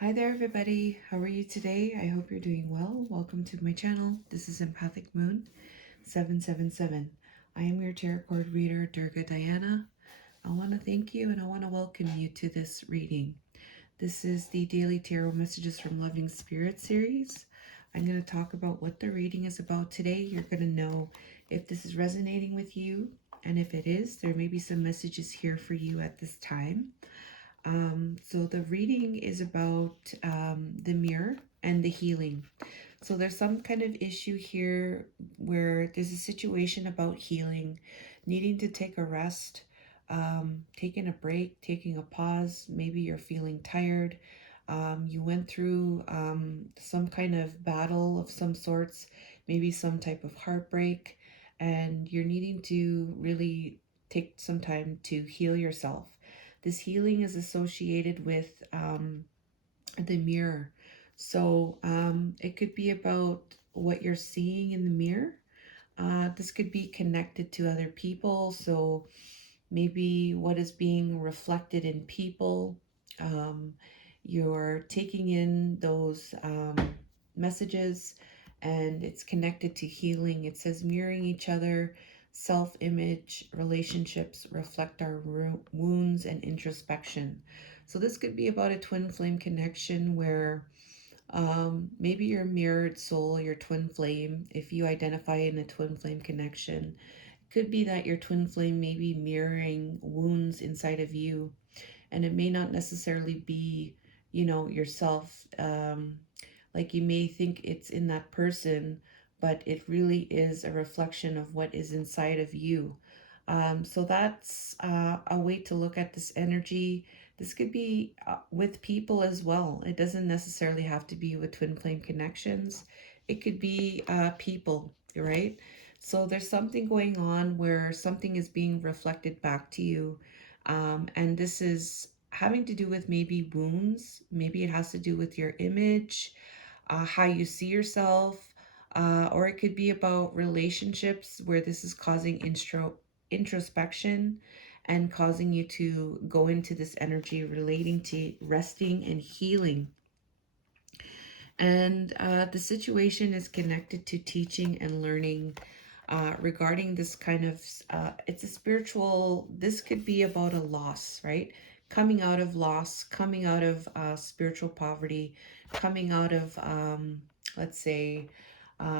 Hi there, everybody. How are you today? I hope you're doing well. Welcome to my channel. This is Empathic Moon 777. I am your tarot card reader, Durga Diana. I want to thank you and I want to welcome you to this reading. This is the Daily Tarot Messages from Loving Spirit series. I'm going to talk about what the reading is about today. You're going to know if this is resonating with you, and if it is, there may be some messages here for you at this time. So the reading is about the mirror and the healing. So there's some kind of issue here where there's a situation about healing, needing to take a rest, taking a break, taking a pause. Maybe you're feeling tired. You went through some kind of battle of some sorts, maybe some type of heartbreak, and you're needing to really take some time to heal yourself. This healing is associated with the mirror. So it could be about what you're seeing in the mirror. This could be connected to other people. So maybe what is being reflected in people. Um, you're taking in those messages and it's connected to healing. It says mirroring each other, self-image, relationships reflect our wounds and introspection. So this could be about a twin flame connection where maybe your mirrored soul, your twin flame, if you identify in a twin flame connection, could be that your twin flame may be mirroring wounds inside of you, and it may not necessarily be, yourself. Like you may think it's in that person, but it really is a reflection of what is inside of you. So that's a way to look at this energy. This could be with people as well. It doesn't necessarily have to be with twin flame connections. It could be people, right? So there's something going on where something is being reflected back to you. And this is having to do with maybe wounds. Maybe it has to do with your image, how you see yourself, or it could be about relationships where this is causing introspection and causing you to go into this energy relating to resting and healing. And the situation is connected to teaching and learning regarding this kind of, it's a spiritual, this could be about a loss, right? Coming out of loss, coming out of spiritual poverty, coming out of, let's say,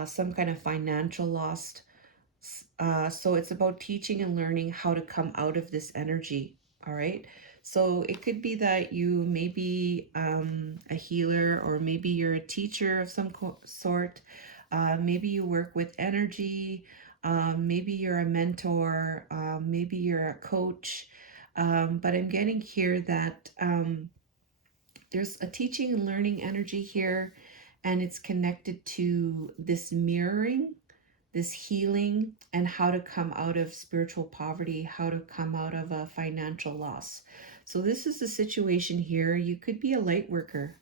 some kind of financial loss. So it's about teaching and learning how to come out of this energy. All right. So it could be that you may be a healer, or maybe you're a teacher of some sort. Maybe you work with energy. Maybe you're a mentor. Maybe you're a coach. But I'm getting here that there's a teaching and learning energy here, and it's connected to this mirroring, this healing, and how to come out of spiritual poverty, how to come out of a financial loss. So this is the situation here. You could be a light worker.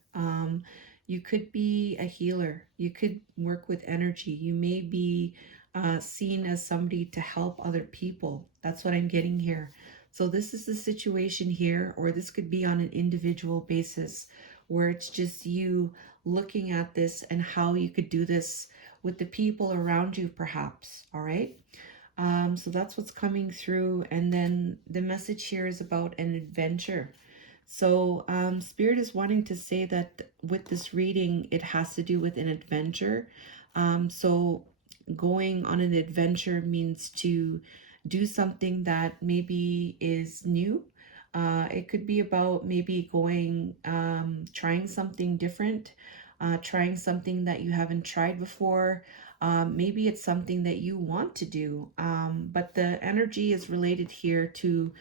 You could be a healer. You could work with energy. You may be seen as somebody to help other people. That's what I'm getting here. So this is the situation here, or this could be on an individual basis where it's just you looking at this and how you could do this with the people around you, perhaps. All right. So that's what's coming through. And then the message here is about an adventure. So Spirit is wanting to say that with this reading, it has to do with an adventure. So going on an adventure means to do something that maybe is new. It could be about maybe going, trying something different, trying something that you haven't tried before. Maybe it's something that you want to do, but the energy is related here to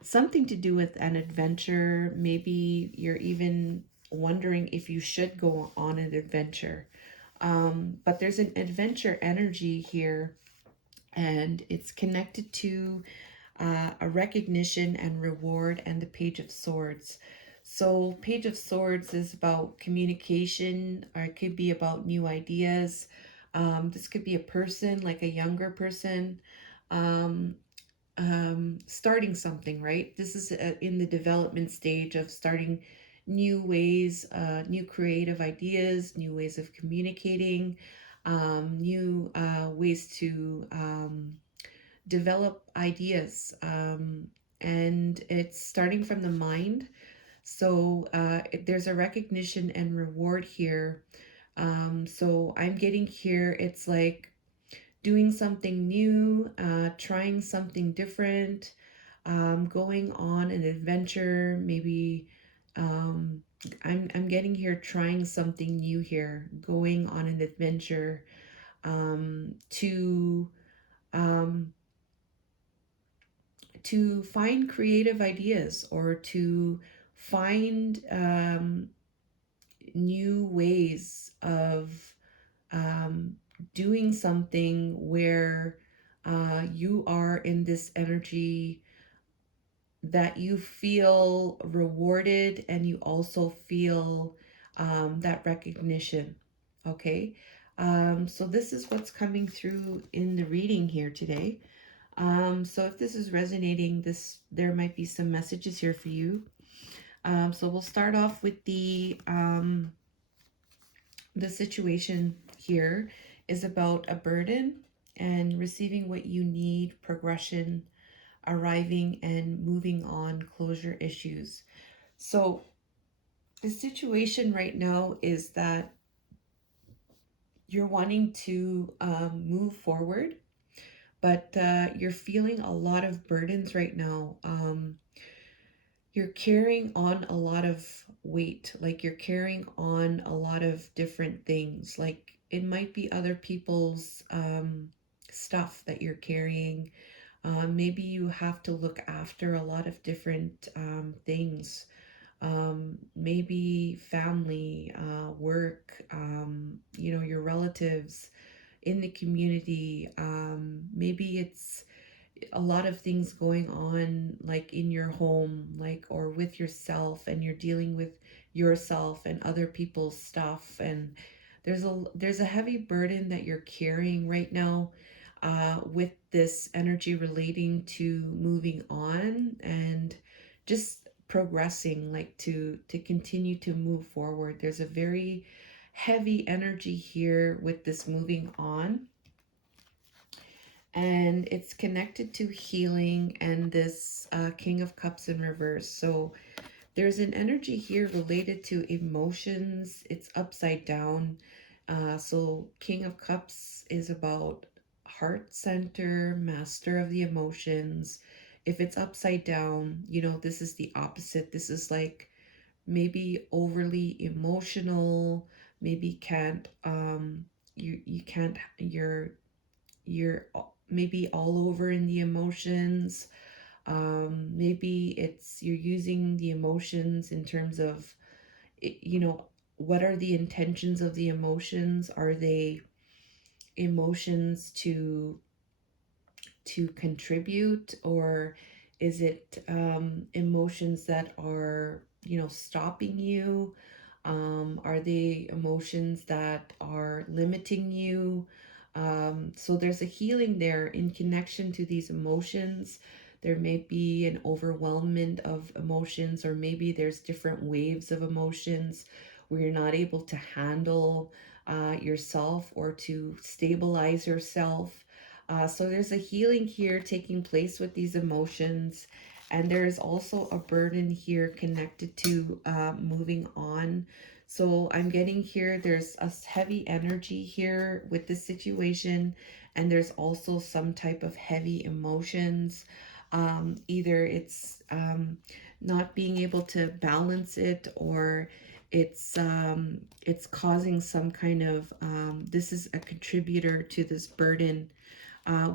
something to do with an adventure. Maybe you're even wondering if you should go on an adventure. But there's an adventure energy here, and it's connected to a recognition and reward, and the Page of Swords. So Page of Swords is about communication, or it could be about new ideas. This could be a person, like a younger person, um, starting something, right? This is in the development stage of starting new ways, new creative ideas, new ways of communicating, new ways to develop ideas. And it's starting from the mind. So there's a recognition and reward here. So I'm getting here, it's like doing something new, trying something different, going on an adventure, maybe. Um, I'm getting here trying something new here, going on an adventure, to um, find creative ideas, or to find new ways of um, doing something where you are in this energy that you feel rewarded, and you also feel that recognition. Okay. So this is what's coming through in the reading here today. So if this is resonating, there might be some messages here for you. So we'll start off with the situation here is about a burden and receiving what you need, progression, arriving and moving on, closure issues. So the situation right now is that you're wanting to move forward, but you're feeling a lot of burdens right now. You're carrying on a lot of weight, like you're carrying on a lot of different things. Like it might be other people's stuff that you're carrying. Maybe you have to look after a lot of different things. Maybe family, work, your relatives in the community. Maybe it's a lot of things going on, like in your home, like, or with yourself, and you're dealing with yourself and other people's stuff. And there's a heavy burden that you're carrying right now, with this energy relating to moving on and just progressing, like to continue to move forward. There's a very heavy energy here with this moving on, and it's connected to healing and this King of Cups in reverse. So there's an energy here related to emotions. It's upside down. So King of Cups is about heart center, master of the emotions. If it's upside down, this is the opposite. This is like maybe overly emotional, maybe can't you can't you're maybe all over in the emotions. Maybe it's you're using the emotions in terms of what are the intentions of the emotions? Are they emotions to contribute, or is it emotions that are stopping you? Are they emotions that are limiting you? So there's a healing there in connection to these emotions. There may be an overwhelmment of emotions, or maybe there's different waves of emotions where you're not able to handle yourself, or to stabilize yourself. So there's a healing here taking place with these emotions. And there is also a burden here connected to moving on. So I'm getting here, there's a heavy energy here with this situation. And there's also some type of heavy emotions. Either it's not being able to balance it, or it's causing some kind of this is a contributor to this burden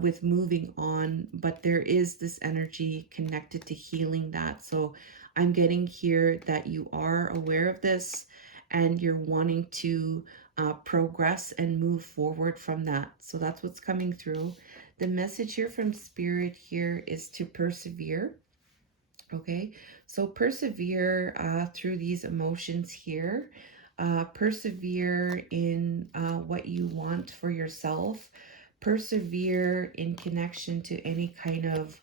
with moving on, but there is this energy connected to healing that. So I'm getting here that you are aware of this, and you're wanting to progress and move forward from that. So that's what's coming through. The message here from Spirit here is to persevere. Okay, so persevere through these emotions here. Persevere in what you want for yourself. Persevere in connection to any kind of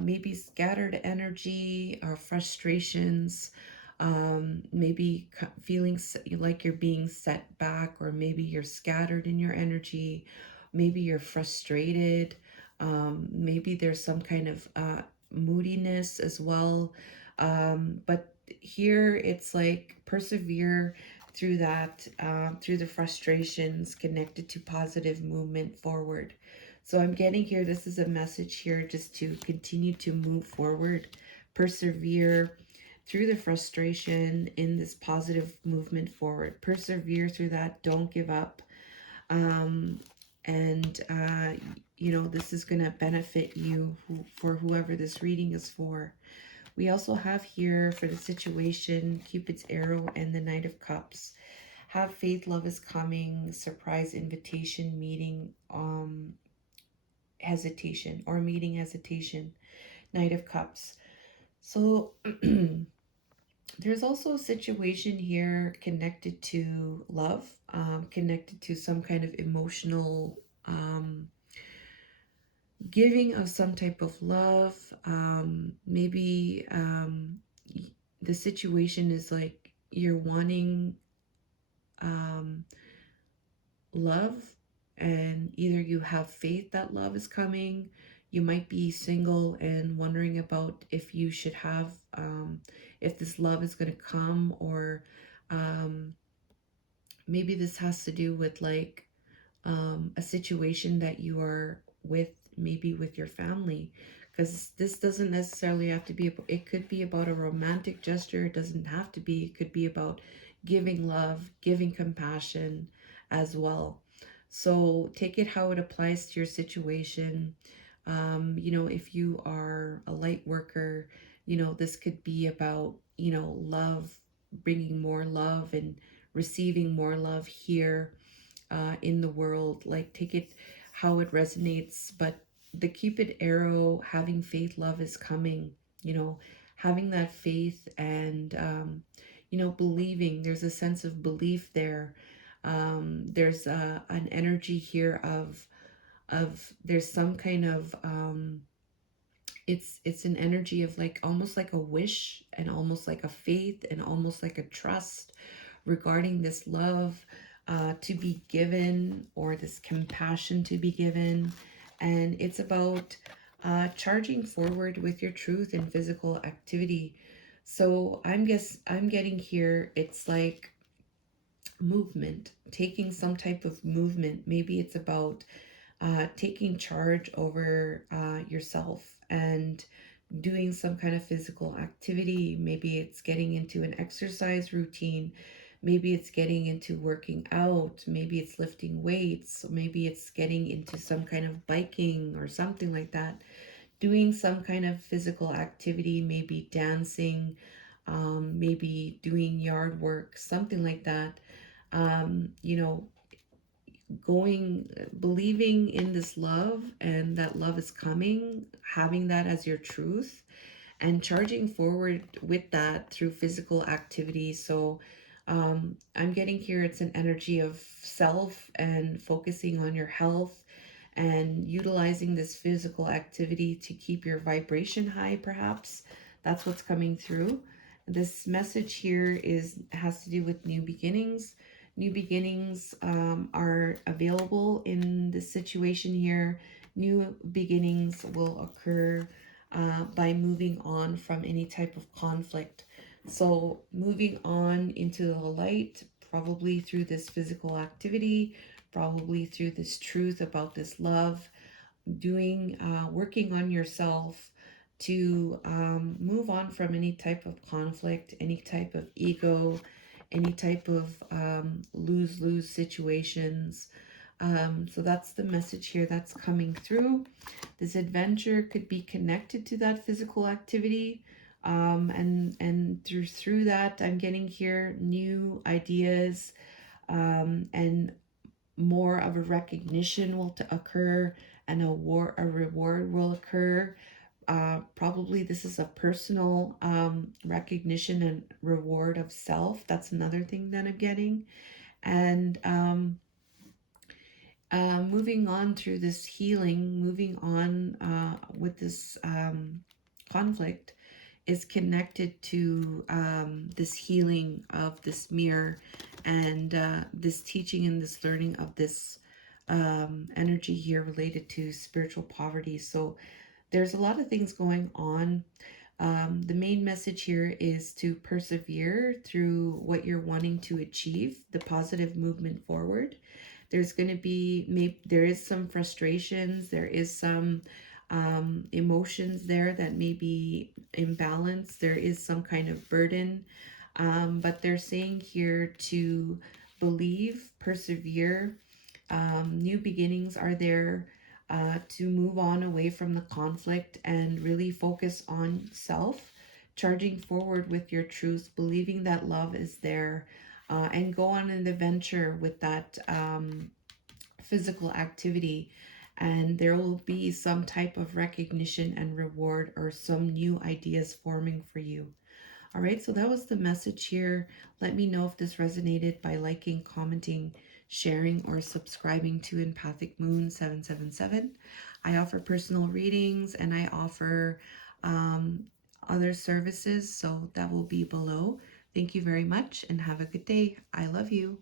maybe scattered energy or frustrations. maybe feeling like you're being set back, or maybe you're scattered in your energy, maybe you're frustrated, maybe there's some kind of moodiness as well. But here it's like persevere through that, through the frustrations, connected to positive movement forward. So I'm getting here, this is a message here just to continue to move forward, persevere through the frustration in this positive movement forward. Persevere through that. Don't give up. Um, and, this is going to benefit you for whoever this reading is for. We also have here for the situation Cupid's arrow and the Knight of Cups. Have faith, love is coming, surprise invitation, meeting hesitation, or meeting hesitation, Knight of Cups. So there's also a situation here connected to love, connected to some kind of emotional giving of some type of love. Maybe the situation is like you're wanting um, love, and either you have faith that love is coming. You might be single and wondering about if you should have, if this love is going to come, or um, maybe this has to do with like a situation that you are with, maybe with your family, because this doesn't necessarily have to be, it could be about a romantic gesture, it doesn't have to be, it could be about giving love, giving compassion as well. So take it how it applies to your situation. If you are a light worker, this could be about, love, bringing more love and receiving more love here in the world. Like, take it how it resonates. But the Cupid arrow, having faith, love is coming, having that faith, and believing. There's a sense of belief there. There's an energy here of there's some kind of it's an energy of like almost like a wish, and almost like a faith, and almost like a trust regarding this love to be given, or this compassion to be given. And it's about charging forward with your truth and physical activity. So I'm getting here, it's like movement, taking some type of movement. Maybe it's about taking charge over yourself and doing some kind of physical activity. Maybe it's getting into an exercise routine. Maybe it's getting into working out. Maybe it's lifting weights. Maybe it's getting into some kind of biking or something like that. Doing some kind of physical activity, maybe dancing, maybe doing yard work, something like that. Um, you know, believing in this love, and that love is coming, having that as your truth, and charging forward with that through physical activity. So I'm getting here, it's an energy of self and focusing on your health, and utilizing this physical activity to keep your vibration high, perhaps. That's what's coming through. This message here has to do with new beginnings. New beginnings are available in this situation here. New beginnings will occur by moving on from any type of conflict. So moving on into the light, probably through this physical activity, probably through this truth about this love, working on yourself to move on from any type of conflict, any type of ego, any type of lose-lose situations. So that's the message here that's coming through. This adventure could be connected to that physical activity. And through that, I'm getting here new ideas, and more of a recognition will occur, and a reward will occur. Probably this is a personal recognition and reward of self. That's another thing that I'm getting. And moving on through this healing, moving on with this conflict, is connected to this healing of this mirror and this teaching and this learning of this energy here related to spiritual poverty. So there's a lot of things going on. The main message here is to persevere through what you're wanting to achieve, the positive movement forward. There's going to be, maybe there is some frustrations, there is some emotions there that may be imbalanced, there is some kind of burden, but they're saying here to believe, persevere. New beginnings are there, to move on away from the conflict and really focus on self, charging forward with your truths, believing that love is there, and go on an adventure with that physical activity. And there will be some type of recognition and reward or some new ideas forming for you. All right, so that was the message here. Let me know if this resonated by liking, commenting, sharing, or subscribing to Empathic Moon 777. I offer personal readings and I offer um, other services, so that will be below. Thank you very much and have a good day. I love you.